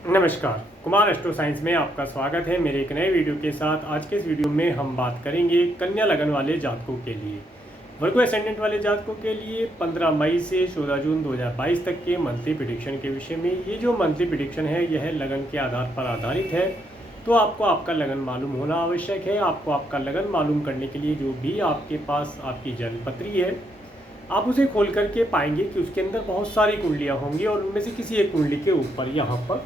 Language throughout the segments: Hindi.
नमस्कार, कुमार एस्ट्रो साइंस में आपका स्वागत है मेरे एक नए वीडियो के साथ। आज के इस वीडियो में हम बात करेंगे कन्या लगन वाले जातकों के लिए, वर्गो एसेंडेंट वाले जातकों के लिए 15 मई से 14 जून 2022 तक के मंथली प्रेडिक्शन के विषय में। ये जो मंथली प्रेडिक्शन है यह लगन के आधार पर आधारित है, तो आपको आपका लगन मालूम होना आवश्यक है। आपको आपका लगन मालूम करने के लिए जो भी आपके पास आपकी जन्मपत्री है, आप उसे खोल करके पाएंगे कि उसके अंदर बहुत सारी कुंडलियाँ होंगी और उनमें से किसी एक कुंडली के ऊपर यहाँ पर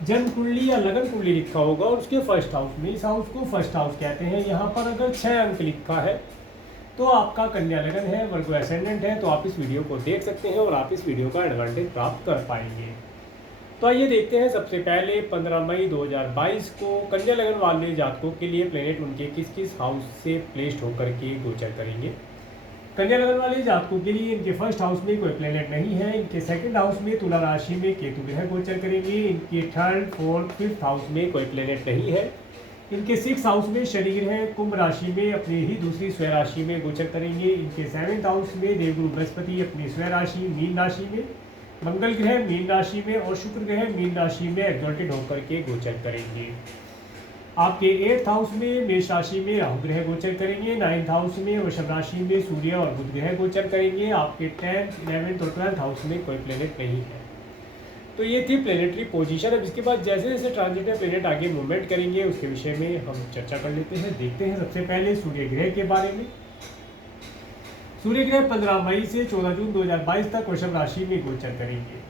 जन्म कुंडली या लगन कुंडली लिखा होगा और उसके फर्स्ट हाउस में, इस हाउस को फर्स्ट हाउस कहते हैं। यहाँ पर अगर 6 अंक लिखा है तो आपका कन्या लगन है, वर्गो एसेंडेंट है। तो आप इस वीडियो को देख सकते हैं और आप इस वीडियो का एडवांटेज प्राप्त कर पाएंगे। तो आइए देखते हैं। सबसे पहले 15 मई 2022 को कन्या लगन वाले जातकों के लिए प्लेनेट उनके किस किस हाउस से प्लेस्ड होकर के गोचर करेंगे। कन्या लगन वाले जातकों के लिए इनके फर्स्ट हाउस में कोई प्लेनेट नहीं है। इनके सेकंड हाउस में तुला राशि में केतु ग्रह गोचर करेंगे। इनके थर्ड फोर्थ फिफ्थ हाउस में कोई प्लेनेट नहीं है। इनके सिक्स हाउस में शनि ग्रह कुंभ राशि में अपनी ही दूसरी स्वयं राशि में गोचर करेंगे। इनके सेवेंथ हाउस में देवगुरु बृहस्पति अपनी स्वयं राशि मीन राशि में, मंगल ग्रह मीन राशि में और शुक्र ग्रह मीन राशि में एग्जॉल्टेड होकर के गोचर करेंगे। आपके 8th हाउस में मेष राशि में राहु ग्रह गोचर करेंगे। 9th हाउस में वृषभ राशि में सूर्य और बुध ग्रह गोचर करेंगे। आपके 10th 11th और 12th हाउस में कोई प्लेनेट नहीं है। तो ये थी प्लेनेटरी पोजीशन। अब इसके बाद जैसे जैसे ट्रांजिट प्लेनेट आगे मूवमेंट करेंगे उसके विषय में हम चर्चा कर लेते हैं। देखते हैं सबसे पहले सूर्य ग्रह के बारे में। सूर्य ग्रह 15 मई से 14 जून 2022 तक वृषभ राशि में गोचर करेंगे।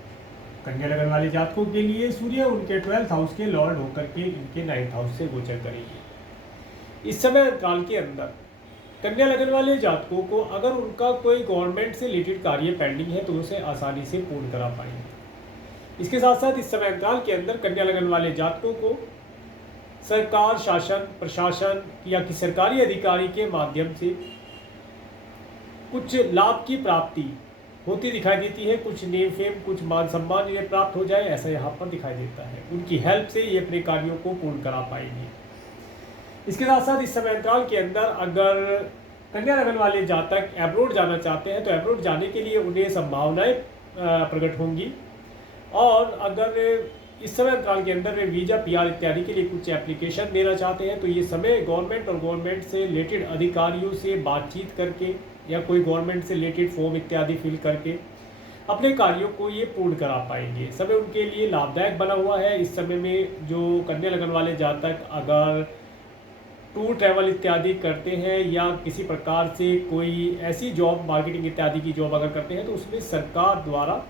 कन्या लगन वाले जातकों के लिए सूर्य उनके 12th हाउस के लॉर्ड होकर के इनके 9th हाउस से गोचर करेंगे। इस समय अंतराल के अंदर कन्या लगन वाले जातकों को अगर उनका कोई गवर्नमेंट से रिलेटेड कार्य पेंडिंग है तो उसे आसानी से पूर्ण करा पाएंगे। इसके साथ साथ इस समय अंतराल के अंदर कन्या लगन वाले जातकों को सरकार, शासन, प्रशासन या किसी सरकारी अधिकारी के माध्यम से कुछ लाभ की प्राप्ति होती दिखाई देती है। कुछ नेम फेम, कुछ मान सम्मान इन्हें प्राप्त हो जाए, ऐसा यहाँ पर दिखाई देता है। उनकी हेल्प से ये अपने कार्यों को पूर्ण करा पाएंगे। इसके साथ साथ इस समय अंतराल के अंदर अगर कन्या लगन वाले जातक एब्रोड जाना चाहते हैं तो एब्रोड जाने के लिए उन्हें संभावनाएं प्रकट होंगी। और अगर इस समय अंतराल के अंदर वे वीजा, पीआर इत्यादि के लिए कुछ एप्लीकेशन देना चाहते हैं तो ये समय गवर्नमेंट और गवर्नमेंट से रिलेटेड अधिकारियों से बातचीत करके या कोई गवर्नमेंट से रिलेटेड फॉर्म इत्यादि फिल करके अपने कार्यों को ये पूर्ण करा पाएंगे। समय उनके लिए लाभदायक बना हुआ है। इस समय में जो कन्या लगन वाले जातक अगर टूर ट्रैवल इत्यादि करते हैं या किसी प्रकार से कोई ऐसी जॉब, मार्केटिंग इत्यादि की जॉब अगर करते हैं तो उसमें सरकार द्वारा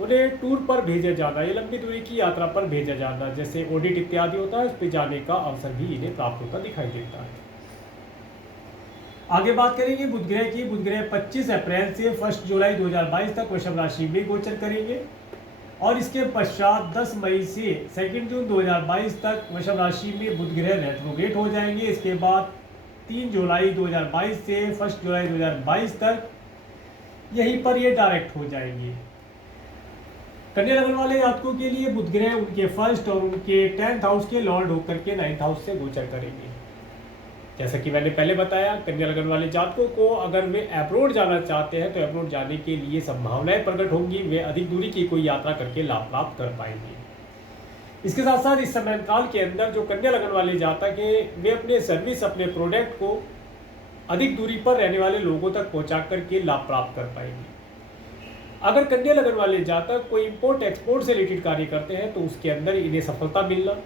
उन्हें टूर पर भेजा जाना या लंबी दूरी की यात्रा पर भेजा जाना, जैसे ऑडिट इत्यादि होता है, उस पर जाने का अवसर भी इन्हें प्राप्त होता दिखाई देता है। आगे बात करेंगे बुध ग्रह की। बुध ग्रह 25 अप्रैल से 1 जुलाई 2022 तक वृषभ राशि में गोचर करेंगे और इसके पश्चात 10 मई से 2 जून 2022 तक वृषभ राशि में बुध ग्रह रेट्रोगेट हो जाएंगे। इसके बाद 3 जुलाई 2022 से 1 जुलाई 2022 तक यहीं पर ये डायरेक्ट हो जाएंगे। कन्या लगन वाले जातकों के लिए बुध ग्रह उनके फर्स्ट और उनके 10th हाउस के लॉर्ड होकर के 9th हाउस से गोचर करेंगे। जैसा कि मैंने पहले बताया, कन्या लगन वाले जातकों को अगर वे अब्रोड जाना चाहते हैं तो अब्रोड जाने के लिए संभावनाएं प्रकट होंगी। वे अधिक दूरी की कोई यात्रा करके लाभ प्राप्त कर पाएंगे। इसके साथ साथ इस समय काल के अंदर जो कन्या लगन वाले जातक हैं वे अपने सर्विस, अपने प्रोडक्ट को अधिक दूरी पर रहने वाले लोगों तक पहुंचा करके लाभ प्राप्त कर पाएंगे। अगर कन्या लगन वाले जातक कोई इंपोर्ट एक्सपोर्ट से रिलेटेड कार्य करते हैं तो उसके अंदर इन्हें सफलता मिलना,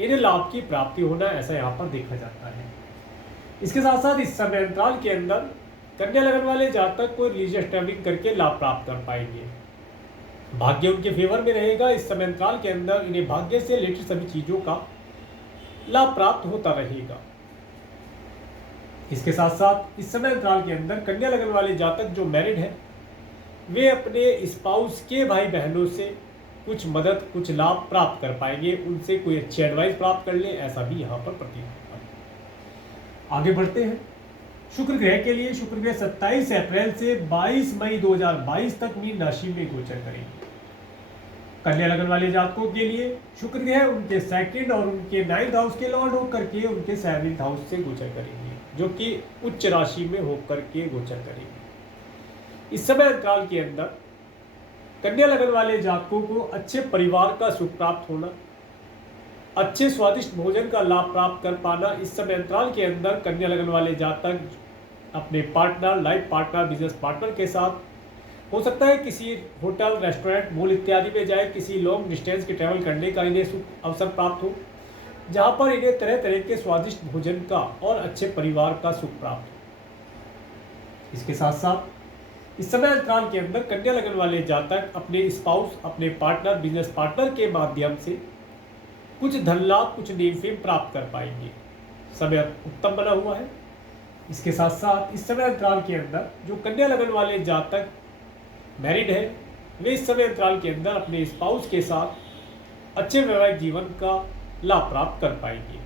इन्हें लाभ की प्राप्ति होना, ऐसा यहाँ पर देखा जाता है। इसके साथ साथ इस समय अंतराल के अंदर कन्या लगन वाले जातक को रिलीजियस ट्रैवलिंग करके लाभ प्राप्त कर पाएंगे। भाग्य उनके फेवर में रहेगा। इस समय अंतराल के अंदर इन्हें भाग्य से रिलेटेड सभी चीजों का लाभ प्राप्त होता रहेगा। इसके साथ साथ इस समय अंतराल के अंदर कन्या लगन वाले जातक जो मैरिड है वे अपने स्पाउस के भाई बहनों से कुछ मदद, कुछ लाभ प्राप्त कर पाएंगे। उनसे कोई अच्छी एडवाइस प्राप्त कर ले, ऐसा भी यहाँ पर प्रतीत होता है। आगे बढ़ते हैं शुक्र ग्रह के लिए। शुक्र ग्रह 27 अप्रैल से 22 मई 2022 तक मीन राशि में गोचर करेंगे। कन्या लगन वाले जातकों के लिए शुक्र ग्रह उनके सेकंड और उनके 9th हाउस के लॉर्ड होकर के उनके 7th हाउस से गोचर करेंगे, जो कि उच्च राशि में होकर के गोचर करेंगे। इस समय अंतराल के अंदर कन्या लगन वाले जातकों को अच्छे परिवार का सुख प्राप्त होना, अच्छे स्वादिष्ट भोजन का लाभ प्राप्त कर पाना। इस समय अंतराल के अंदर कन्या लगन वाले जातक अपने partner, life partner, business partner के साथ हो सकता है किसी होटल, रेस्टोरेंट, मॉल इत्यादि में जाए, किसी लॉन्ग डिस्टेंस के ट्रैवल करने का इन्हें सुख अवसर प्राप्त हो, जहाँ पर इन्हें तरह तरह के स्वादिष्ट भोजन का और अच्छे परिवार का सुख प्राप्त हो। इसके साथ साथ इस समय अंतराल के अंदर कन्या लगन वाले जातक अपने स्पाउस, अपने पार्टनर, बिजनेस पार्टनर के माध्यम से कुछ धन लाभ, कुछ नेम फेम प्राप्त कर पाएंगे। समय उत्तम बना हुआ है। इसके साथ साथ इस समय अंतराल के अंदर जो कन्या लगन वाले जातक मैरिड है, वे इस समय अंतराल के अंदर अपने स्पाउस के साथ अच्छे वैवाहिक जीवन का लाभ प्राप्त कर पाएंगे।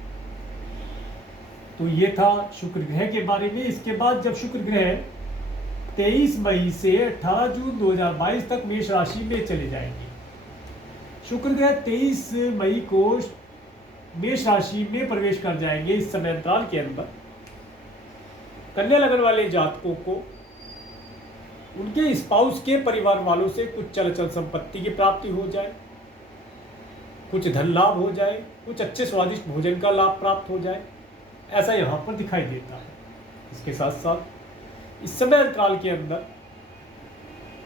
तो ये था शुक्र ग्रह के बारे में। इसके बाद जब शुक्र ग्रह 23 मई से 18 जून 2022 तक मेष राशि में चले जाएंगे। शुक्र ग्रह 23 मई को मेष राशि में प्रवेश कर जाएंगे। इस समय अंतराल के अंदर कन्या लगन वाले जातकों को उनके स्पाउस के परिवार वालों से कुछ चल अचल संपत्ति की प्राप्ति हो जाए, कुछ धन लाभ हो जाए, कुछ अच्छे स्वादिष्ट भोजन का लाभ प्राप्त हो जाए, ऐसा यहाँ पर दिखाई देता है। इसके साथ साथ इस समय अंतराल के अंदर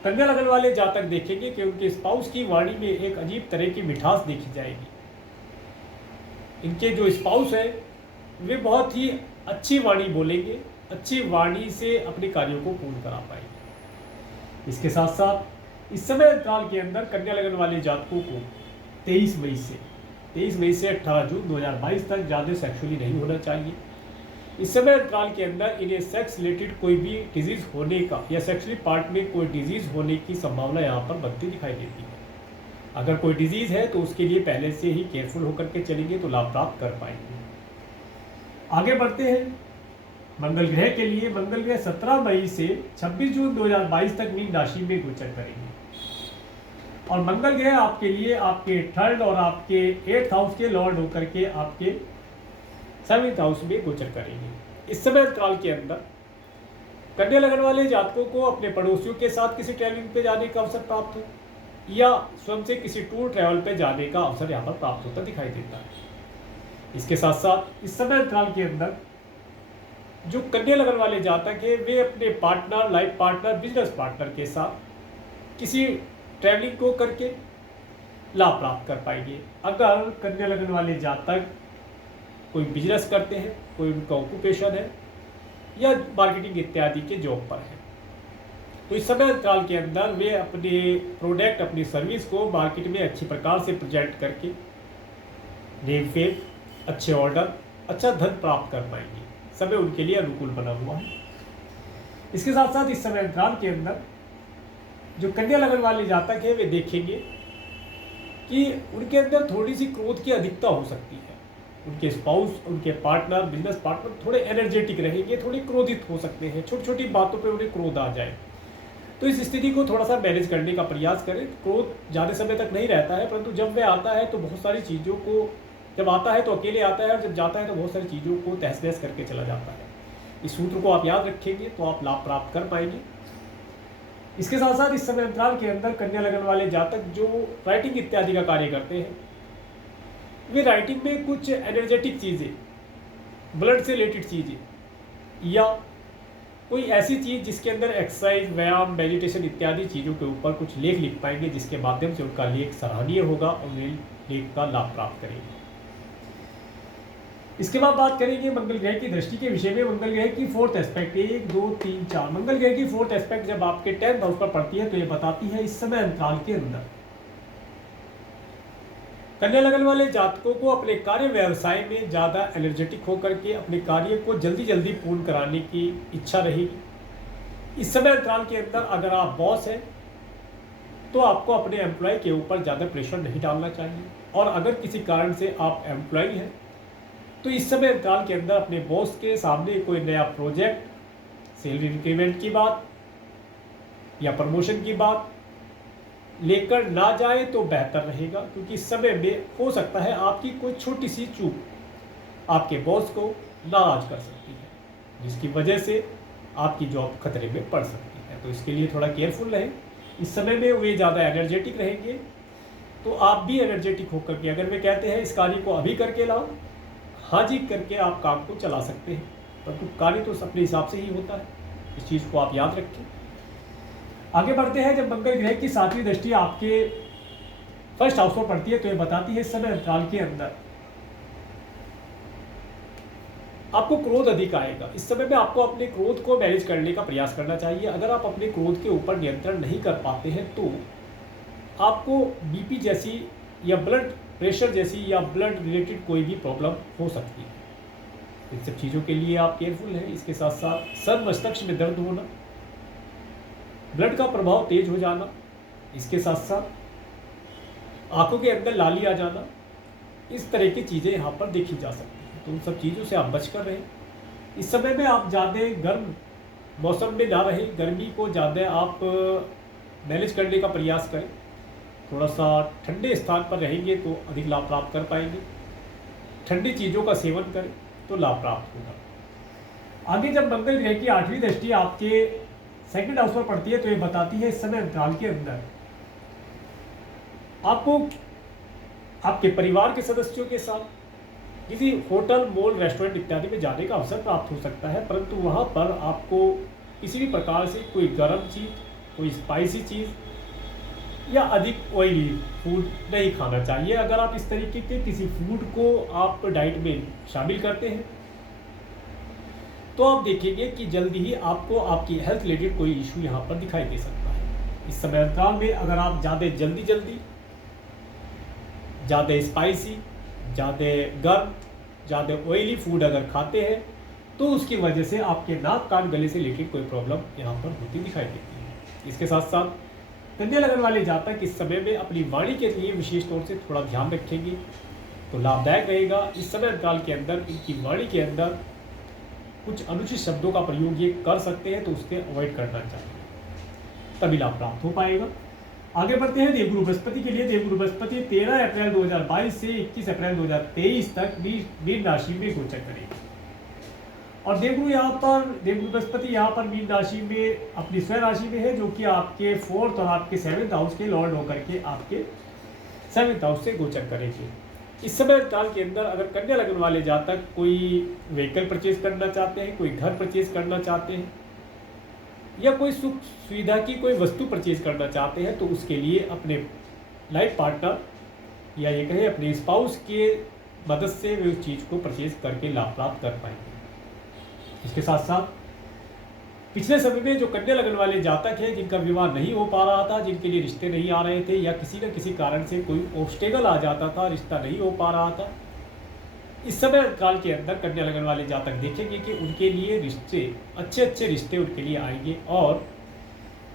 कन्या लगन वाले जातक देखेंगे कि उनके स्पाउस की वाणी में एक अजीब तरह की मिठास देखी जाएगी। इनके जो स्पाउस है वे बहुत ही अच्छी वाणी बोलेंगे, अच्छी वाणी से अपने कार्यों को पूर्ण करा पाएंगे। इसके साथ साथ इस समय अंतराल के अंदर कन्या लगन वाले जातकों को 23 मई से 18 जून 2022 तक ज़्यादा सेक्सुअली नहीं होना चाहिए। इस समय अंतराल के अंदर इन्हें सेक्स रिलेटेड कोई भी डिजीज़ होने का या सेक्सुअली पार्ट में कोई डिजीज़ होने की संभावना यहाँ पर बनती दिखाई देती है। अगर कोई डिजीज़ है तो उसके लिए पहले से ही केयरफुल होकर के चलेंगे तो लाभ प्राप्त कर पाएंगे। आगे बढ़ते हैं मंगल ग्रह के लिए। मंगल ग्रह 17 मई से 26 जून 2022 तक मीन राशि में गोचर करेंगे और मंगल ग्रह आपके लिए आपके 3rd और आपके 8th हाउस के लॉर्ड होकर के आपके 7th हाउस में गोचर करेंगे। इस समय अंतराल के अंदर कन्या लगन वाले जातकों को अपने पड़ोसियों के साथ किसी ट्रैवलिंग पे जाने का अवसर प्राप्त हो या स्वयं से किसी टूर ट्रैवल पे जाने का अवसर यहाँ पर प्राप्त होता दिखाई देता है। इसके साथ साथ इस समय अंतराल के अंदर जो कन्या लगन वाले जातक है वे अपने partner, life partner, business partner के साथ किसी ट्रैवलिंग को करके लाभ प्राप्त कर पाएंगे। अगर कन्या लगन वाले जातक कोई बिजनेस करते हैं, कोई उनका ऑक्यूपेशन है या मार्केटिंग इत्यादि के जॉब पर है, तो इस समय अंतराल के अंदर वे अपने प्रोडक्ट, अपनी सर्विस को मार्केट में अच्छी प्रकार से प्रेजेंट करके नेम फेम, अच्छे ऑर्डर, अच्छा धन प्राप्त कर पाएंगे। समय उनके लिए अनुकूल बना हुआ है। इसके साथ साथ इस समय अंतराल के अंदर जो कन्या लगन वाले जातक है वे देखेंगे कि उनके अंदर थोड़ी सी क्रोध की अधिकता हो सकती है। उनके स्पाउस, उनके पार्टनर, बिजनेस पार्टनर थोड़े एनर्जेटिक रहेंगे, थोड़े क्रोधित हो सकते हैं, छोटी छोटी बातों पे उन्हें क्रोध आ जाए। तो इस स्थिति को थोड़ा सा मैनेज करने का प्रयास करें। क्रोध ज़्यादा समय तक नहीं रहता है, परंतु जब वह आता है तो बहुत सारी चीज़ों को, जब आता है तो अकेले आता है और जब जाता है तो बहुत सारी चीज़ों को तहस नहस करके चला जाता है। इस सूत्र को आप याद रखेंगे तो आप लाभ प्राप्त कर पाएंगे। इसके साथ साथ इस समय अंतराल के अंदर कन्या लगन वाले जातक जो राइटिंग इत्यादि का कार्य करते हैं, वे राइटिंग में कुछ एनर्जेटिक चीज़ें, ब्लड से रिलेटेड चीज़ें या कोई ऐसी चीज़ जिसके अंदर एक्सरसाइज, व्यायाम, मेडिटेशन इत्यादि चीज़ों के ऊपर कुछ लेख लिख पाएंगे, जिसके माध्यम से उनका लेख सराहनीय होगा और वे लेख का लाभ प्राप्त करेंगे। इसके बाद बात करेंगे मंगल ग्रह की दृष्टि के विषय में। मंगल ग्रह की 4th एस्पेक्ट 1, 2, 3, 4 मंगल ग्रह की 4th एस्पेक्ट जब आपके 10th हाउस पर पड़ती है तो ये बताती है इस समय अंतराल के अंदर कन्या लगन वाले जातकों को अपने कार्य व्यवसाय में ज़्यादा एनर्जेटिक होकर के अपने कार्य को जल्दी जल्दी पूर्ण कराने की इच्छा रहेगी। इस समय अंतराल के अंदर अगर आप बॉस हैं तो आपको अपने एम्प्लॉय के ऊपर ज़्यादा प्रेशर नहीं डालना चाहिए, और अगर किसी कारण से आप एम्प्लॉय हैं तो इस समय अंतराल के अंदर अपने बॉस के सामने कोई नया प्रोजेक्ट, सैलरी इंक्रीमेंट की बात या प्रमोशन की बात लेकर ना जाए तो बेहतर रहेगा, क्योंकि इस समय में हो सकता है आपकी कोई छोटी सी चूक आपके बॉस को नाराज कर सकती है, जिसकी वजह से आपकी जॉब खतरे में पड़ सकती है। तो इसके लिए थोड़ा केयरफुल रहें। इस समय में वे ज़्यादा एनर्जेटिक रहेंगे, तो आप भी एनर्जेटिक होकर के, अगर वे कहते हैं इस कार्य को अभी करके लाओ, हाँ जी करके आप काम को चला सकते हैं, परंतु कार्य तो अपने हिसाब से ही होता है। इस चीज़ को आप याद रखें। आगे बढ़ते हैं। जब मंगल ग्रह की 7वीं दृष्टि आपके फर्स्ट हाउस पर पड़ती है तो ये बताती है इस समय अंतराल के अंदर आपको क्रोध अधिक आएगा। इस समय में आपको अपने क्रोध को मैनेज करने का प्रयास करना चाहिए। अगर आप अपने क्रोध के ऊपर नियंत्रण नहीं कर पाते हैं तो आपको बीपी जैसी या ब्लड प्रेशर जैसी या ब्लड रिलेटेड कोई भी प्रॉब्लम हो सकती है। इन सब चीज़ों के लिए आप केयरफुल हैं। इसके साथ साथ सर मस्तिष्क में दर्द होना, ब्लड का प्रभाव तेज हो जाना, इसके साथ साथ आंखों के अंदर लाली आ जाना, इस तरह की चीज़ें यहाँ पर देखी जा सकती हैं। तो उन सब चीज़ों से आप बचकर रहें। इस समय में आप ज़्यादा गर्म मौसम में ना रहें, गर्मी को ज़्यादा आप मैनेज करने का प्रयास करें। थोड़ा सा ठंडे स्थान पर रहेंगे तो अधिक लाभ प्राप्त कर पाएंगे। ठंडी चीज़ों का सेवन करें तो लाभ प्राप्त होगा। आगे जब मंगल ग्रह की 8वीं दृष्टि आपके सेकंड हाउस पर पड़ती है तो ये बताती है इस समय अंतराल के अंदर आपको आपके परिवार के सदस्यों के साथ किसी होटल, मॉल, रेस्टोरेंट इत्यादि में जाने का अवसर प्राप्त हो सकता है, परंतु वहाँ पर आपको किसी भी प्रकार से कोई गर्म चीज़, कोई स्पाइसी चीज़ या अधिक ऑयली फूड नहीं खाना चाहिए। अगर आप इस तरीके के किसी फूड को आप डाइट में शामिल करते हैं तो आप देखेंगे कि जल्दी ही आपको आपकी हेल्थ रिलेटेड कोई इशू यहाँ पर दिखाई दे सकता है। इस समय अंतराल में अगर आप ज़्यादा जल्दी ज़्यादा स्पाइसी, ज़्यादा गर्म, ज़्यादा ऑयली फूड अगर खाते हैं तो उसकी वजह से आपके नाक, कान, गले से रिलेटेड कोई प्रॉब्लम यहाँ पर होती दिखाई देती है। इसके साथ साथ कन्या लगन वाले जातक इस समय में अपनी वाणी के लिए विशेष तौर से थोड़ा ध्यान रखेंगे तो लाभदायक रहेगा। इस समय अंतराल के अंदर इनकी वाणी के अंदर कुछ अनुचित शब्दों का प्रयोग ये कर सकते हैं तो उसके अवॉइड करना चाहिए, तभी लाभ प्राप्त हो पाएगा। आगे बढ़ते हैं देवगुरु बृहस्पति के लिए। देवगुरु बृहस्पति 13 अप्रैल 2022 से 21 अप्रैल 2023 तक मीन राशि में गोचर करेंगे और देवगुरु बृहस्पति यहाँ पर मीन राशि में अपनी स्वयं राशि में है, जो कि आपके 4th और आपके 7th हाउस के लॉर्ड होकर के आपके 7th हाउस से गोचर करेंगे। इस समय काल के अंदर अगर कन्या लगन वाले जातक कोई व्हीकल परचेज करना चाहते हैं, कोई घर परचेज करना चाहते हैं या कोई सुख सुविधा की कोई वस्तु परचेज करना चाहते हैं तो उसके लिए अपने लाइफ पार्टनर या ये कहें अपने स्पाउस के मदद से वे उस चीज़ को परचेज करके लाभ प्राप्त कर पाएंगे। इसके साथ साथ पिछले समय में जो कन्या लगन वाले जातक हैं जिनका विवाह नहीं हो पा रहा था, जिनके लिए रिश्ते नहीं आ रहे थे या किसी न किसी कारण से कोई ऑब्स्टेकल आ जाता था, रिश्ता नहीं हो पा रहा था, इस समय काल के अंदर कन्या लगन वाले जातक देखेंगे कि उनके लिए रिश्ते, अच्छे रिश्ते उनके लिए आएंगे और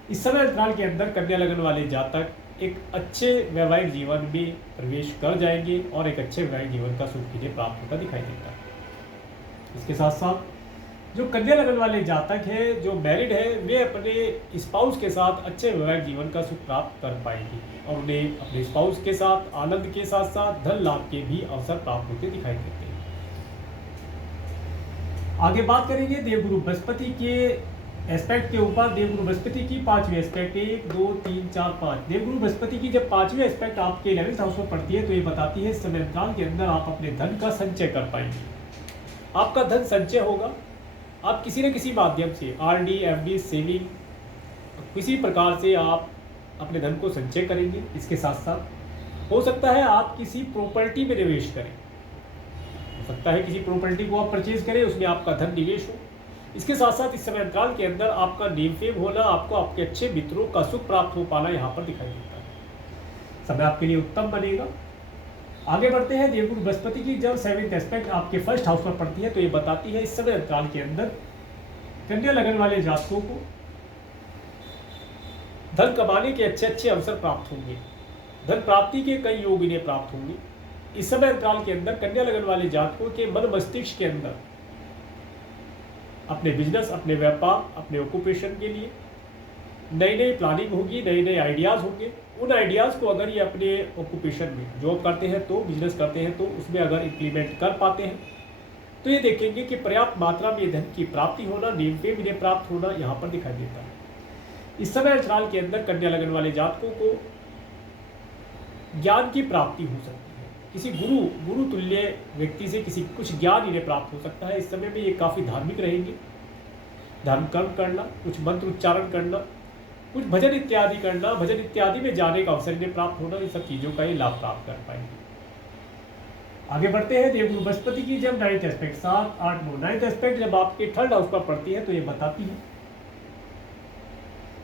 इस समय काल के अंदर कन्या लगन वाले जातक एक अच्छे वैवाहिक जीवन में प्रवेश कर जाएंगे और एक अच्छे वैवाहिक जीवन का सुख इन्हें प्राप्त होता दिखाई देता है। इसके साथ साथ जो कन्या लगन वाले जातक है, जो मैरिड है, वे अपने स्पाउस के साथ अच्छे वैवाहिक जीवन का सुख प्राप्त कर पाएंगे और उन्हें अपने स्पाउस के साथ आनंद के साथ साथ धन लाभ के भी अवसर प्राप्त होते दिखाई देते हैं। आगे बात करेंगे देवगुरु बृहस्पति के एस्पेक्ट के ऊपर। देवगुरु बृहस्पति की 5वीं एस्पेक्ट, 1 2 3 4 5। देवगुरु बृहस्पति की जब 5वीं एस्पेक्ट आपके 11th हाउस में पड़ती है तो ये बताती है समय काल के अंदर आप अपने धन का संचय कर पाएंगे। आपका धन संचय होगा। आप किसी न किसी माध्यम से RD, FD, सेविंग, किसी प्रकार से आप अपने धन को संचय करेंगे। इसके साथ साथ हो सकता है आप किसी प्रॉपर्टी में निवेश करें, हो सकता है किसी प्रॉपर्टी को आप परचेज करें, उसमें आपका धन निवेश हो। इसके साथ साथ इस समय अंतराल के अंदर आपका नेम फेम होना, आपको आपके अच्छे मित्रों का सुख प्राप्त हो पाना यहाँ पर दिखाई देता है। समय आपके लिए उत्तम बनेगा। आगे बढ़ते हैं। देवगुरु बृहस्पति की जब 7th एस्पेक्ट आपके फर्स्ट हाउस पर पड़ती है तो ये बताती है इस समय अंतराल के अंदर कन्या लगन वाले जातकों को धन कमाने के अच्छे अवसर प्राप्त होंगे। धन प्राप्ति के कई योग इन्हें प्राप्त होंगे। इस समय अंतराल के अंदर कन्या लगन वाले जातकों के मन मस्तिष्क के अंदर अपने बिजनेस, अपने व्यापार, अपने ऑक्यूपेशन के लिए नई प्लानिंग होगी, नए आइडियाज़ होंगे। उन आइडियाज़ को अगर ये अपने ऑक्यूपेशन में जॉब करते हैं तो, बिजनेस करते हैं तो उसमें अगर इम्प्लीमेंट कर पाते हैं तो ये देखेंगे कि पर्याप्त मात्रा में धन की प्राप्ति होना, नेम फेम इन्हें प्राप्त होना यहाँ पर दिखाई देता है। इस समय अंतराल के अंदर कन्या लगन वाले जातकों को ज्ञान की प्राप्ति हो सकती है। किसी गुरु तुल्य व्यक्ति से किसी कुछ ज्ञान इन्हें प्राप्त हो सकता है। इस समय में ये काफ़ी धार्मिक रहेंगे, धर्म कर्म करना, कुछ मंत्र उच्चारण करना, कुछ भजन इत्यादि करना, भजन इत्यादि में जाने का अवसर इन्हें प्राप्त होना, इन सब चीज़ों का ये लाभ प्राप्त कर पाएंगे। आगे बढ़ते हैं। देवगुरु बृहस्पति की जब 9th एस्पेक्ट 7, 8, 9 9th एस्पेक्ट जब आपके 3rd हाउस पर पड़ती है तो ये बताती है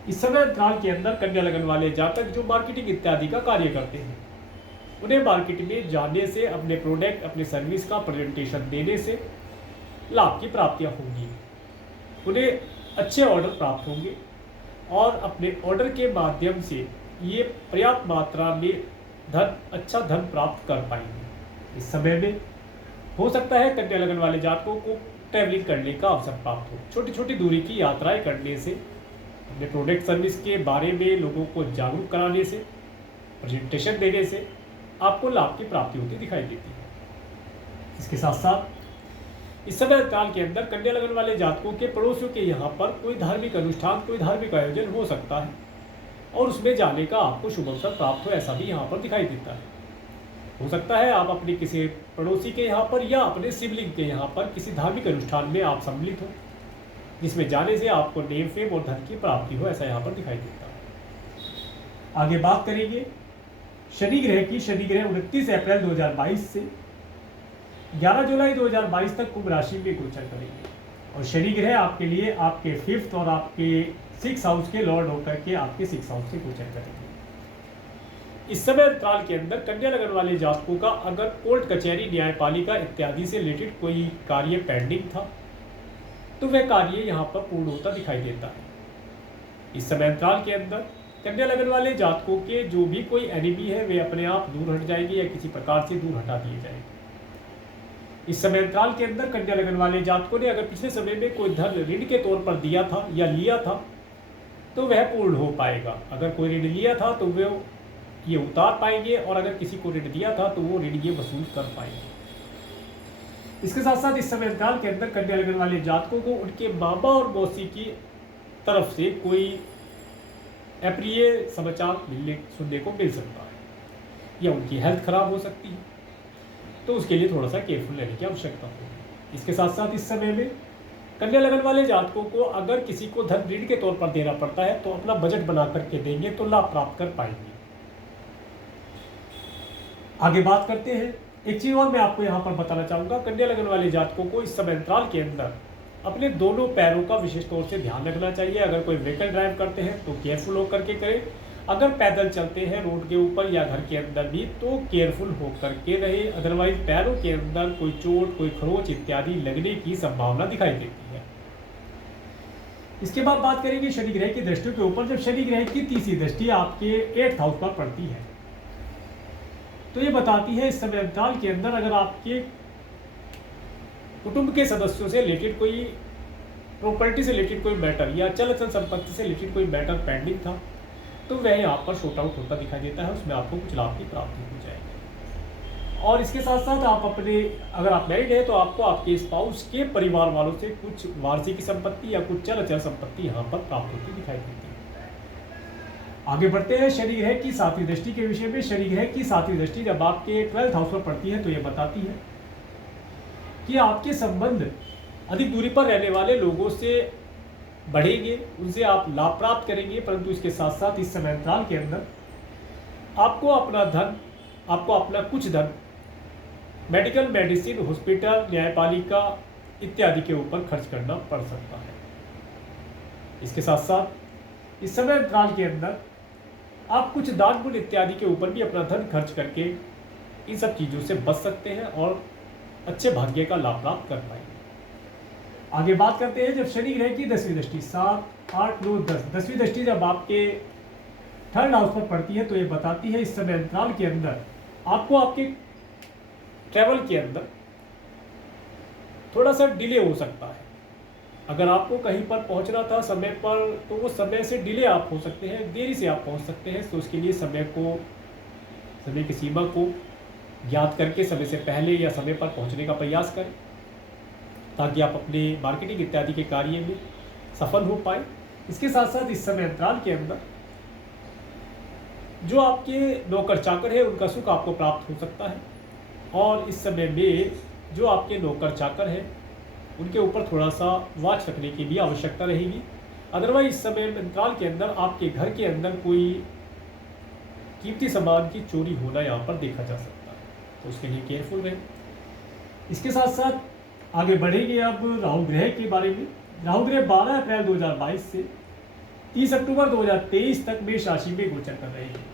इस समय काल के अंदर कन्या लगन वाले जातक जो मार्केटिंग इत्यादि का कार्य करते हैं, उन्हें मार्केट में जाने से, अपने प्रोडक्ट, अपने सर्विस का प्रेजेंटेशन देने से लाभ की प्राप्तियां होंगी। उन्हें अच्छे ऑर्डर प्राप्त होंगे और अपने ऑर्डर के माध्यम से ये पर्याप्त मात्रा में अच्छा धन प्राप्त कर पाएंगे। इस समय में हो सकता है कन्या लगन वाले जातकों को ट्रैवलिंग करने का अवसर प्राप्त हो। छोटी छोटी दूरी की यात्राएं करने से, अपने प्रोडक्ट सर्विस के बारे में लोगों को जागरूक कराने से, प्रेजेंटेशन देने से आपको लाभ की प्राप्ति होती दिखाई देती है। इसके साथ साथ इस समय काल के अंदर कन्या लगन वाले जातकों के पड़ोसियों के यहाँ पर कोई धार्मिक अनुष्ठान, कोई धार्मिक आयोजन हो सकता है और उसमें जाने का आपको शुभ अवसर प्राप्त हो, ऐसा भी यहाँ पर दिखाई देता है। हो सकता है आप अपने किसी पड़ोसी के यहाँ पर या अपने सिबलिंग के यहाँ पर किसी धार्मिक अनुष्ठान में आप सम्मिलित हो, जिसमें जाने से आपको नेम फेम और धन की प्राप्ति हो, ऐसा यहाँ पर दिखाई देता है। आगे बात करेंगे शनि ग्रह की। शनि ग्रह 29 अप्रैल 2022 से 11 जुलाई 2022 तक कुंभ राशि में गोचर करेंगे और शनि ग्रह आपके लिए आपके 5th और आपके 6th हाउस के लॉर्ड होकर के आपके 6th हाउस से गोचर करेंगे। इस समय काल के अंदर कन्या लगन वाले जातकों का अगर कोर्ट कचहरी, न्यायपालिका इत्यादि से रिलेटेड कोई कार्य पेंडिंग था तो वह कार्य यहाँ पर पूर्ण होता दिखाई देता है। इस समय काल के अंदर कन्या लगन वाले जातकों के जो भी कोई एनिमी है वे अपने आप दूर हट जाएंगे या किसी प्रकार से दूर हटा दिए जाएंगे। इस समय काल के अंदर कन्या लगन वाले जातकों ने अगर पिछले समय में कोई धन ऋण के तौर पर दिया था या लिया था तो वह पूर्ण हो पाएगा। अगर कोई ऋण लिया था तो वे ये उतार पाएंगे और अगर किसी को ऋण दिया था तो वो ऋण ये वसूल कर पाएंगे। इसके साथ साथ इस समय काल के अंदर कन्या लगन वाले जातकों को उनके मामा और मौसी की तरफ से कोई अप्रिय समाचार सुनने को मिल सकता है या उनकी हेल्थ खराब हो सकती है, तो उसके लिए थोड़ा सा केयरफुल रहने की आवश्यकता होगी। इसके साथ साथ इस समय में कन्या लगन वाले जातकों को अगर किसी को धन ऋण के तौर पर देना पड़ता है तो अपना बजट बना करके देंगे तो लाभ प्राप्त कर पाएंगे। आगे बात करते हैं। एक चीज और मैं आपको यहाँ पर बताना चाहूँगा, कन्या लगन वाले जातकों को इस समय अंतराल के अंदर अपने दोनों पैरों का विशेष तौर से ध्यान रखना चाहिए। अगर कोई व्हीकल ड्राइव करते हैं तो केयरफुल होकर के करें, अगर पैदल चलते हैं रोड के ऊपर या घर के अंदर भी तो केयरफुल होकर के रहे, अदरवाइज पैरों के अंदर कोई चोट, कोई खरोच इत्यादि लगने की संभावना दिखाई देती है। इसके बाद बात करेंगे शनि ग्रह की दृष्टियों के ऊपर। जब शनि ग्रह की तीसरी दृष्टि आपके 8th हाउस पर पड़ती है तो ये बताती है इस समय अंतराल के अंदर अगर आपके कुटुंब के सदस्यों से रिलेटेड कोई प्रॉपर्टी से रिलेटेड कोई मैटर या चल अचल संपत्ति से रिलेटेड कोई मैटर पेंडिंग था तो वह यहाँ पर शॉर्ट आउट होता दिखाई देता है, उसमें आपको कुछ लाभ की प्राप्ति हो जाएगी। और इसके साथ साथ आप अपने, अगर आप मैरिड है तो आपको आपके स्पाउस के परिवार वालों से कुछ वार्षिक संपत्ति या कुछ चल अचल संपत्ति यहाँ पर प्राप्त होती दिखाई देती है। आगे बढ़ते हैं शनि ग्रह की 7वीं दृष्टि के विषय में। शनि ग्रह की 7वीं दृष्टि जब आपके 12th हाउस पर पड़ती है तो ये बताती है कि आपके संबंध अधिक दूरी पर रहने वाले लोगों से बढ़ेंगे, उनसे आप लाभ प्राप्त करेंगे, परंतु इसके साथ साथ इस समय अंतराल के अंदर आपको अपना कुछ धन मेडिकल, मेडिसिन, हॉस्पिटल, न्यायपालिका इत्यादि के ऊपर खर्च करना पड़ सकता है। इसके साथ साथ इस समय अंतराल के अंदर आप कुछ दान पुण्य इत्यादि के ऊपर भी अपना धन खर्च करके इन सब चीज़ों से बच सकते हैं और अच्छे भाग्य का लाभ प्राप्त कर पाएंगे। आगे बात करते हैं जब शनि ग्रह की 10वीं दृष्टि 7, 8, 9, 10 10वीं दृष्टि जब आपके 3rd हाउस पर पड़ती है तो ये बताती है इस समय अंतराल के अंदर आपको आपके ट्रैवल के अंदर थोड़ा सा डिले हो सकता है। अगर आपको कहीं पर पहुंचना था समय पर तो वो समय से डिले आप हो सकते हैं, देरी से आप पहुंच सकते हैं। तो उसके लिए समय की सीमा को ज्ञात करके समय से पहले या समय पर पहुंचने का प्रयास करें ताकि आप अपने मार्केटिंग इत्यादि के कार्य में सफल हो पाए। इसके साथ साथ इस समय अंतराल के अंदर जो आपके नौकर चाकर है उनका सुख आपको प्राप्त हो सकता है, और इस समय में जो आपके नौकर चाकर है उनके ऊपर थोड़ा सा वॉच रखने की भी आवश्यकता रहेगी। अदरवाइज इस समय अंतराल के अंदर आपके घर के अंदर कोई कीमती सामान की चोरी होना यहाँ पर देखा जा सकता है, तो उसके लिए केयरफुल रहें। इसके साथ साथ आगे बढ़ेंगे अब राहु ग्रह के बारे में। राहु ग्रह 12 अप्रैल 2022 से 30 अक्टूबर 2023 तक मेष राशि में गोचर कर रहे हैं।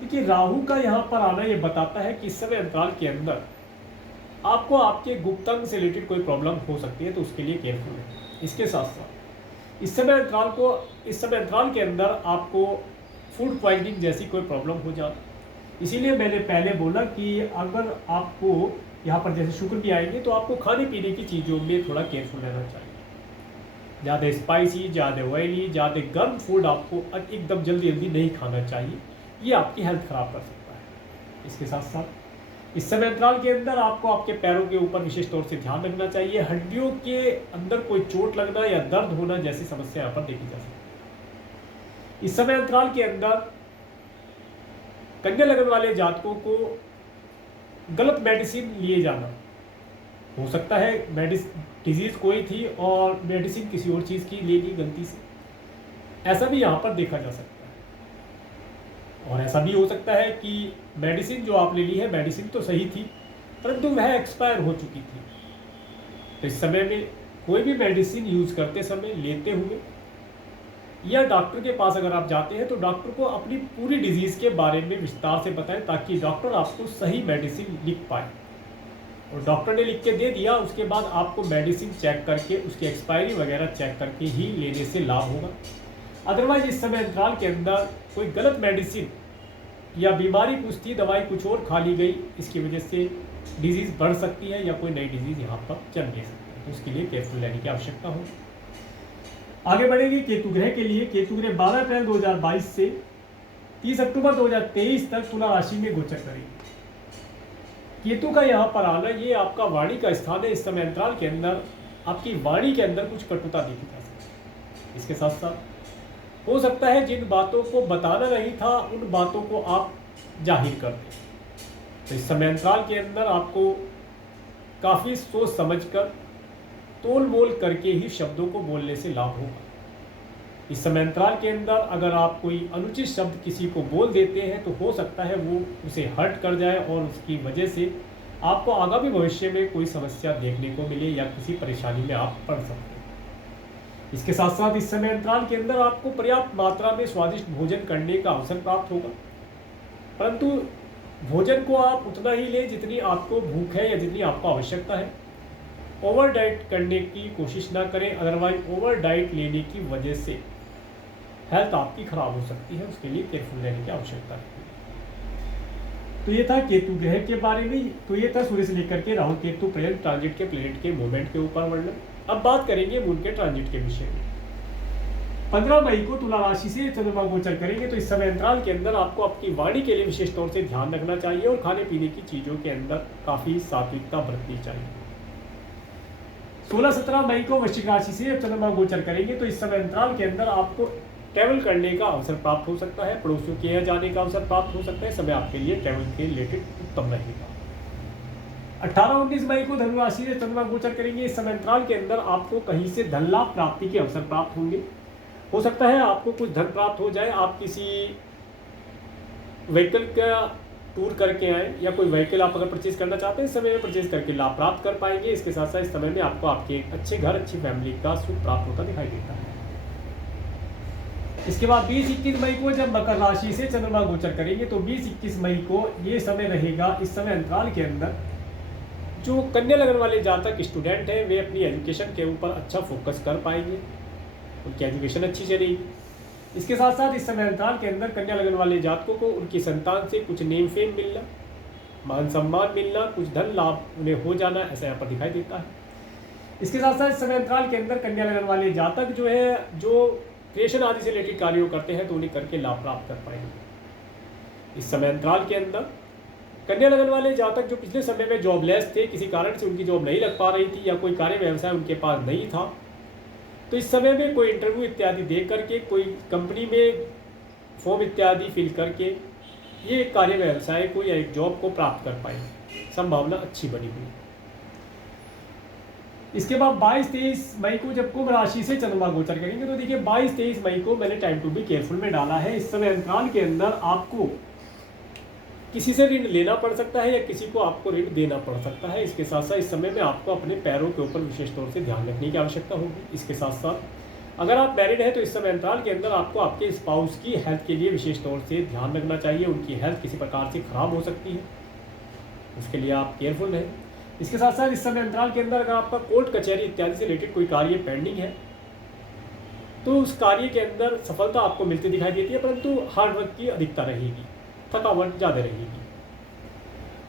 देखिए, राहु का यहाँ पर आना ये बताता है कि इस समय अंतराल के अंदर आपको आपके गुप्तांग से रिलेटेड कोई प्रॉब्लम हो सकती है, तो उसके लिए केयरफुल है। इसके साथ साथ इस समय अंतराल के अंदर आपको फूड पॉइजनिंग जैसी कोई प्रॉब्लम हो जाए, इसीलिए मैंने पहले बोला कि अगर आपको यहाँ पर जैसे शुक्र भी आएंगे तो आपको खाने पीने की चीज़ों में थोड़ा केयरफुल रहना चाहिए। ज़्यादा स्पाइसी, ज़्यादा ऑयली, ज़्यादा गर्म फूड आपको एकदम जल्दी नहीं खाना चाहिए, ये आपकी हेल्थ ख़राब कर सकता है। इसके साथ साथ इस समय अंतराल के अंदर आपको आपके पैरों के ऊपर विशेष तौर से ध्यान रखना चाहिए। हड्डियों के अंदर कोई चोट लगना या दर्द होना जैसी समस्या यहाँ पर देखी जा सकती है। इस समय अंतराल के अंदर कन्या लगन वाले जातकों को गलत मेडिसिन लिए जाना हो सकता है। डिजीज कोई थी और मेडिसिन किसी और चीज़ की ले ली गलती से, ऐसा भी यहाँ पर देखा जा सकता है। और ऐसा भी हो सकता है कि मेडिसिन जो आपने ली है, मेडिसिन तो सही थी परंतु वह एक्सपायर हो चुकी थी। तो इस समय में कोई भी मेडिसिन यूज़ करते समय, लेते हुए या डॉक्टर के पास अगर आप जाते हैं तो डॉक्टर को अपनी पूरी डिजीज़ के बारे में विस्तार से बताएं, ताकि डॉक्टर आपको सही मेडिसिन लिख पाए। और डॉक्टर ने लिख के दे दिया, उसके बाद आपको मेडिसिन चेक करके उसकी एक्सपायरी वगैरह चेक करके ही लेने से लाभ होगा। अदरवाइज इस समय अंतराल के अंदर कोई गलत मेडिसिन या बीमारी कुछ थी, दवाई कुछ और खा ली गई, इसकी वजह से डिजीज़ बढ़ सकती है या कोई नई डिजीज़ यहाँ पर जन्म ले सकती है, तो उसके लिए केयरफुल रहने की आवश्यकता हो। आगे बढ़ेगी केतु ग्रह के लिए। केतु ग्रह 12 अप्रैल 2022 से 30 अक्टूबर 2023 तक तुला राशि में गोचर करेगी। केतु का यहाँ पर आना, ये आपका वाणी का स्थान है। इस समय अंतराल के अंदर आपकी वाणी के अंदर कुछ कटुता देखी जा सकती है। इसके साथ साथ हो सकता है जिन बातों को बताना नहीं था उन बातों को आप जाहिर कर दें। तो इस समय अंतराल के अंदर आपको काफ़ी सोच समझकर, तोल मोल करके ही शब्दों को बोलने से लाभ होगा। इस समय अंतराल के अंदर अगर आप कोई अनुचित शब्द किसी को बोल देते हैं तो हो सकता है वो उसे हर्ट कर जाए और उसकी वजह से आपको आगामी भविष्य में कोई समस्या देखने को मिले या किसी परेशानी में आप पड़ सकते हैं। इसके साथ साथ इस समय अंतराल के अंदर आपको पर्याप्त मात्रा में स्वादिष्ट भोजन करने का अवसर प्राप्त होगा, परंतु भोजन को आप उतना ही लें जितनी आपको भूख है या जितनी आपको आवश्यकता है। ओवर डाइट करने की कोशिश ना करें, अदरवाइज ओवर डाइट लेने की वजह से हेल्थ आपकी खराब हो सकती है, उसके लिए केयरफुल रहने की आवश्यकता है। तो ये था केतु ग्रह के बारे में। तो ये था सूर्य से लेकर के राहु केतु प्रेजेंट ट्रांजिट के प्लेनेट के मूवमेंट के ऊपर वर्णन। अब बात करेंगे मून के ट्रांजिट के विषय में। 15 मई को तुला राशि से चंद्रमा गोचर करेंगे, तो इस समय अंतराल के अंदर आपको आपकी वाणी के लिए विशेष तौर से ध्यान रखना चाहिए और खाने पीने की चीज़ों के अंदर काफ़ी सात्विकता बरतनी चाहिए। 16-17 मई को वृश्चिक राशि से चंद्रमा गोचर करेंगे, तो इस समय अंतराल के अंदर आपको ट्रैवल करने का अवसर प्राप्त हो सकता है, पड़ोसियों के यहाँ जाने का अवसर प्राप्त हो सकता है। समय आपके लिए ट्रैवल के रिलेटेड उत्तम रहेगा। 18-19 मई को धनु राशि से चंद्रमा गोचर करेंगे, इस समय अंतराल के अंदर आपको कहीं से धन लाभ प्राप्ति के अवसर प्राप्त होंगे। हो सकता है आपको कुछ धन प्राप्त हो जाए, आप किसी व्हीकल का टूर करके आए या कोई व्हीकल आप अगर परचेज करना चाहते हैं, इस समय में परचेज करके लाभ प्राप्त कर पाएंगे। इसके साथ साथ इस समय में आपको आपके अच्छे घर, अच्छी फैमिली का सुख प्राप्त होता दिखाई देता है। इसके बाद 20-21 मई को जब मकर राशि से चंद्रमा गोचर करेंगे, तो 20-21 मई को ये समय रहेगा। इस समय अंतराल के अंदर जो कन्या लगन वाले जातक स्टूडेंट हैं वे अपनी एजुकेशन के ऊपर अच्छा फोकस कर पाएंगे, उनकी एजुकेशन अच्छी चलेगी। इसके साथ साथ इस समय अंतराल के अंदर कन्या लगन वाले जातकों को उनकी संतान से कुछ नेम फेम मिलना, मान सम्मान मिलना, कुछ धन लाभ उन्हें हो जाना, ऐसा यहाँ पर दिखाई देता है। इसके साथ साथ इस समय अंतराल के अंदर कन्या लगन वाले जातक जो है, जो क्रिएशन आदि से रिलेटेड कार्यों करते हैं तो उन्हें करके लाभ प्राप्त कर पाएंगे। इस समय अंतराल के अंदर कन्या लगन वाले जातक जो पिछले समय में जॉबलेस थे, किसी कारण से उनकी जॉब नहीं लग पा रही थी या कोई कार्य व्यवसाय उनके पास नहीं था, तो इस समय में कोई इंटरव्यू इत्यादि दे करके कोई कंपनी में फॉर्म इत्यादि फिल करके ये एक कार्य व्यवसाय को या एक जॉब को प्राप्त कर पाएंगे, संभावना अच्छी बनी हुई। इसके बाद 22-23 मई को जब कुंभ राशि से चंद्रमा गोचर करेंगे तो देखिए 22-23 मई को मैंने टाइम टू बी केयरफुल में डाला है। इस समय अंतराल के अंदर आपको किसी से ऋण लेना पड़ सकता है या किसी को आपको ऋण देना पड़ सकता है। इसके साथ साथ इस समय में आपको अपने पैरों के ऊपर विशेष तौर से ध्यान रखने की आवश्यकता होगी। इसके साथ साथ अगर आप मैरिड हैं तो इस समय अंतराल के अंदर आपको आपके स्पाउस की हेल्थ के लिए विशेष तौर से ध्यान रखना चाहिए। उनकी हेल्थ किसी प्रकार से खराब हो सकती है, उसके लिए आप केयरफुल रहें। इसके साथ साथ इस समय अंतराल के अंदर अगर आपका कोर्ट कचहरी इत्यादि से रिलेटेड कोई कार्य पेंडिंग है तो उस कार्य के अंदर सफलता आपको मिलती दिखाई देती है, परंतु हार्डवर्क की अधिकता रहेगी, थकावट ज़्यादा रहेगी।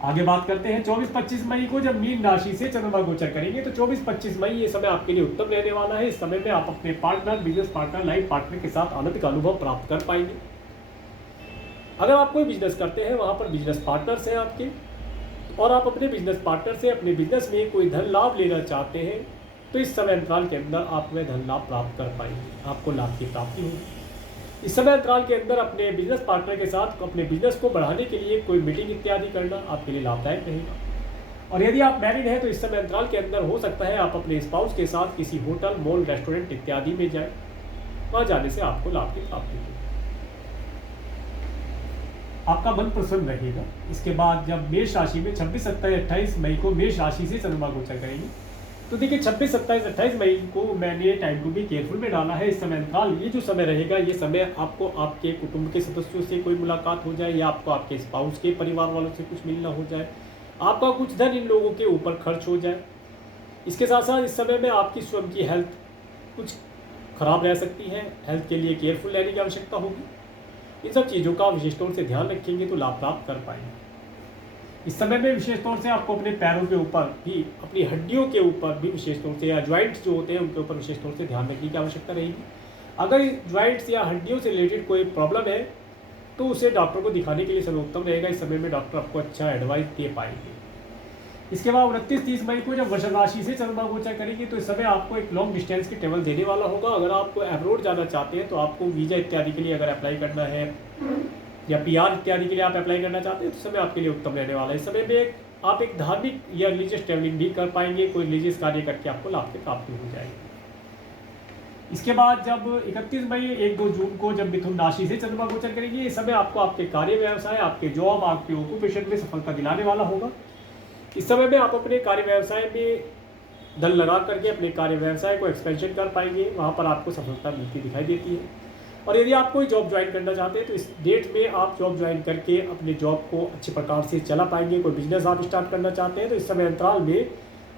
आगे बात करते हैं 24-25 मई को जब मीन राशि से चंद्रमा गोचर करेंगे तो 24-25 मई ये समय आपके लिए उत्तम रहने वाला है। इस समय में आप अपने partner, business partner, life partner के साथ आनंद का अनुभव प्राप्त कर पाएंगे। अगर आप कोई बिजनेस करते हैं वहाँ पर बिजनेस पार्टनर्स हैं आपके और आप अपने बिजनेस पार्टनर से अपने बिजनेस में कोई धन लाभ लेना चाहते हैं तो इस समय अंतराल के अंदर आप वह धन लाभ प्राप्त कर पाएंगे, आपको लाभ की प्राप्ति होगी। इस समय अंतराल के अंदर अपने बिजनेस पार्टनर के साथ अपने बिजनेस को बढ़ाने के लिए कोई मीटिंग इत्यादि करना आपके लिए लाभदायक रहेगा। और यदि आप मैरिड हैं तो इस समय अंतराल के अंदर हो सकता है आप अपने स्पाउस के साथ किसी होटल, मॉल, रेस्टोरेंट इत्यादि में जाएं, वहाँ जाने से आपको लाभ की प्राप्ति होगी, आपका मन प्रसन्न रहेगा। इसके बाद जब मेष राशि में 26, 27, 28 मई को मेष राशि से चंद्रमा गोचर करेंगे तो देखिए 26, 27, 28 मई को मैंने टाइम टू बी केयरफुल में डाला है। इस समय अंतराल ये जो समय रहेगा ये समय आपको आपके कुटुंब के सदस्यों से कोई मुलाकात हो जाए या आपको आपके स्पाउस के परिवार वालों से कुछ मिलना हो जाए, आपका कुछ धन इन लोगों के ऊपर खर्च हो जाए। इसके साथ साथ इस समय में आपकी स्वयं की हेल्थ कुछ खराब रह सकती है, हेल्थ के लिए केयरफुल रहने की आवश्यकता होगी। इन सब चीज़ों का विशेष तौर से ध्यान रखेंगे तो लाभ प्राप्त कर पाएंगे। इस समय में विशेष तौर से आपको अपने पैरों के ऊपर भी, अपनी हड्डियों के ऊपर भी विशेष तौर से या ज्वाइंट्स जो होते हैं उनके ऊपर विशेष तौर से ध्यान रखने की आवश्यकता रहेगी। अगर ज्वाइंट्स या हड्डियों से रिलेटेड कोई प्रॉब्लम है तो उसे डॉक्टर को दिखाने के लिए समय उत्तम रहेगा। इस समय में डॉक्टर आपको अच्छा एडवाइस दे पाएंगे। इसके बाद 29-30 मई को जब वृषभ राशि से चंद्रमा गोचर करेंगे तो इस समय आपको एक लॉन्ग डिस्टेंस की ट्रेवल देने वाला होगा। अगर आपको अब्रॉड जाना चाहते हैं तो आपको वीज़ा इत्यादि के लिए अगर अप्लाई करना है या PR इत्यादि के लिए आप अप्लाई करना चाहते हैं तो समय आपके लिए उत्तम रहने वाला है। इस समय में आप एक धार्मिक या रिलीजियस ट्रैवलिंग भी कर पाएंगे, कोई रिलीजियस कार्य करके आपको लाभ की प्राप्ति हो जाएगी। इसके बाद जब 31 मई 1-2 जून को जब मिथुन राशि से चंद्रमा गोचर करेंगे इस समय आपको आपके कार्य व्यवसाय, आपके जॉब, आपके ऑक्यूपेशन में सफलता दिलाने वाला होगा। इस समय में आप अपने कार्य व्यवसाय में धन लगा करके अपने कार्य व्यवसाय को एक्सपेंशन कर पाएंगे, वहाँ पर आपको सफलता मिलती दिखाई देती है। और यदि आप कोई जॉब ज्वाइन करना चाहते हैं तो इस डेट में आप जॉब ज्वाइन करके अपने जॉब को अच्छे प्रकार से चला पाएंगे। कोई बिजनेस आप स्टार्ट करना चाहते हैं तो इस समय अंतराल में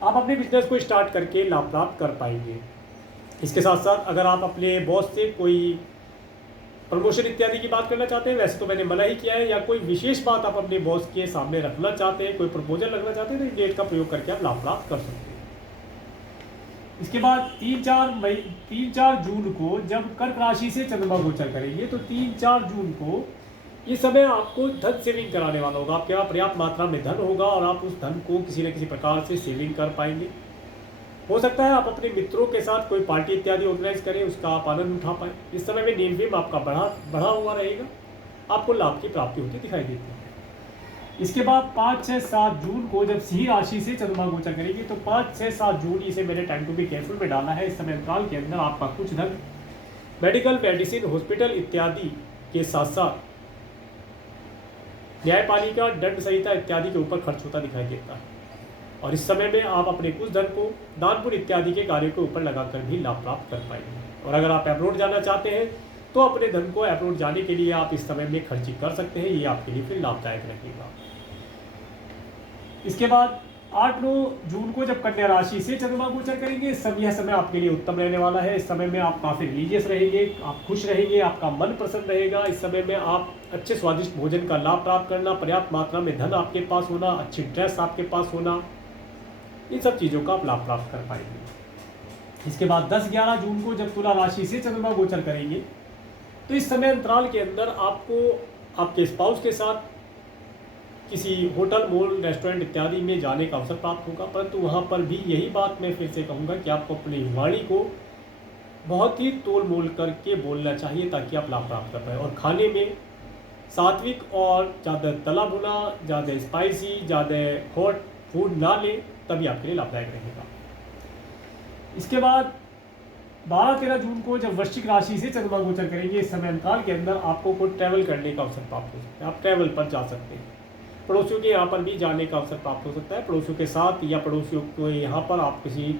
आप अपने बिजनेस को स्टार्ट करके लाभ प्राप्त कर पाएंगे। इसके साथ साथ अगर आप अपने बॉस से कोई प्रमोशन इत्यादि की बात करना चाहते हैं, वैसे तो मैंने मना ही किया है, या कोई विशेष बात आप अपने बॉस के सामने रखना चाहते हैं, कोई प्रपोजल रखना चाहते हैं तो इस डेट का प्रयोग करके आप लाभ प्राप्त कर सकते हैं। इसके बाद 3-4 जून को जब कर्क राशि से चंद्रमा गोचर करेंगे तो 3-4 जून को ये समय आपको धन सेविंग कराने वाला होगा। आपके पास पर्याप्त मात्रा में धन होगा और आप उस धन को किसी न किसी प्रकार से सेविंग कर पाएंगे। हो सकता है आप अपने मित्रों के साथ कोई पार्टी इत्यादि ऑर्गेनाइज करें, उसका आप आनंद उठा पाएँ। इस समय में नेम फेम आपका बढ़ा हुआ रहेगा, आपको लाभ की प्राप्ति होती दिखाई देती है। इसके बाद 5-6-7 जून को जब सिंह राशि से चंद्रमा गोचर करेंगे तो 5-6-7 जून इसे मैंने टाइम टू बी केयरफुल में डाला है। इस समय अंतराल के अंदर आपका कुछ धन मेडिकल, मेडिसिन, हॉस्पिटल इत्यादि के साथ साथ न्यायपालिका, दंड संहिता इत्यादि के ऊपर खर्च होता दिखाई देता है। और इस समय में आप अपने कुछ धन को दान पुण्य इत्यादि के कार्यों के ऊपर लगाकर भी लाभ प्राप्त कर पाएंगे। और अगर आप अब्रॉड जाना चाहते हैं तो अपने धन को अब्रॉड जाने के लिए आप इस समय में खर्ची कर सकते हैं, ये आपके लिए फिर लाभदायक रहेगा। इसके बाद 8-9 जून को जब कन्या राशि से चंद्रमा गोचर करेंगे यह समय आपके लिए उत्तम रहने वाला है। इस समय में आप काफ़ी रिलीजियस रहेंगे, आप खुश रहेंगे, आपका मन प्रसन्न रहेगा। इस समय में आप अच्छे स्वादिष्ट भोजन का लाभ प्राप्त करना, पर्याप्त मात्रा में धन आपके पास होना, अच्छी ड्रेस आपके पास होना, इन सब चीज़ों का आप लाभ प्राप्त कर पाएंगे। इसके बाद 10-11 जून को जब तुला राशि से चंद्रमा गोचर करेंगे तो इस समय अंतराल के अंदर आपको आपके स्पाउस के साथ किसी होटल, मॉल, रेस्टोरेंट इत्यादि में जाने का अवसर प्राप्त होगा। परंतु वहाँ पर भी यही बात मैं फिर से कहूँगा कि आपको अपनी वाणी को बहुत ही तोल मोल करके बोलना चाहिए ताकि आप लाभ प्राप्त कर पाएँ। और खाने में सात्विक और ज़्यादा तला भुना, ज़्यादा स्पाइसी, ज़्यादा हॉट फूड ना लें, तभी आपके लिए लाभदायक रहेगा। इसके बाद 12-13 जून को जब वृश्चिक राशि से चंद्रमा गोचर करेंगे, इस समय अंतराल के अंदर आपको कोई ट्रैवल करने का अवसर प्राप्त हो सकता है। आप ट्रैवल पर जा सकते हैं, पड़ोसियों के यहाँ पर भी जाने का अवसर प्राप्त हो सकता है। पड़ोसियों के साथ या पड़ोसियों को यहाँ पर आप किसी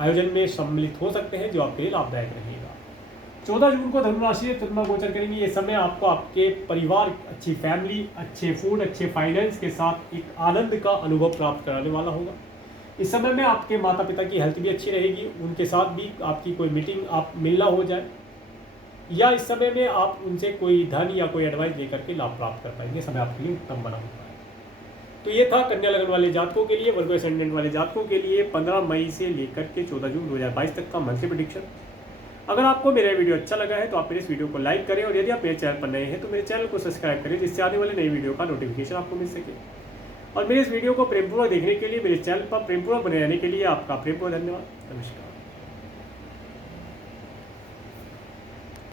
आयोजन में सम्मिलित हो सकते हैं, जो आपके लिए लाभदायक रहेगा। 14 जून को धनु राशि से चंद्रमा गोचर करेंगे। ये समय आपको आपके परिवार, अच्छी फैमिली, अच्छे फूड, अच्छे फाइनेंस के साथ एक आनंद का अनुभव प्राप्त कराने वाला होगा। इस समय में आपके माता पिता की हेल्थ भी अच्छी रहेगी, उनके साथ भी आपकी कोई मीटिंग आप मिलना हो जाए, या इस समय में आप उनसे कोई धन या कोई एडवाइस लेकर के लाभ प्राप्त कर पाएंगे। समय आपके लिए उत्तम बना होता है। तो ये था कन्या लगन वाले जातकों के लिए, वर्गो एसेंडेंट वाले जातकों के लिए 15 मई से लेकर के 14 जून 2022 तक का मंथली प्रेडिक्शन। अगर आपको मेरा वीडियो अच्छा लगा है तो आप मेरे इस वीडियो को लाइक करें, और यदि आप मेरे चैनल पर नए हैं तो मेरे चैनल को सब्सक्राइब करें, जिससे आने वाले नई वीडियो का नोटिफिकेशन आपको मिल सके। और मेरे इस वीडियो को प्रेमपूर्वक देखने के लिए, मेरे चैनल पर प्रेमपूर्वक बने रहने के लिए आपका प्रेमपूर्वक धन्यवाद। नमस्कार।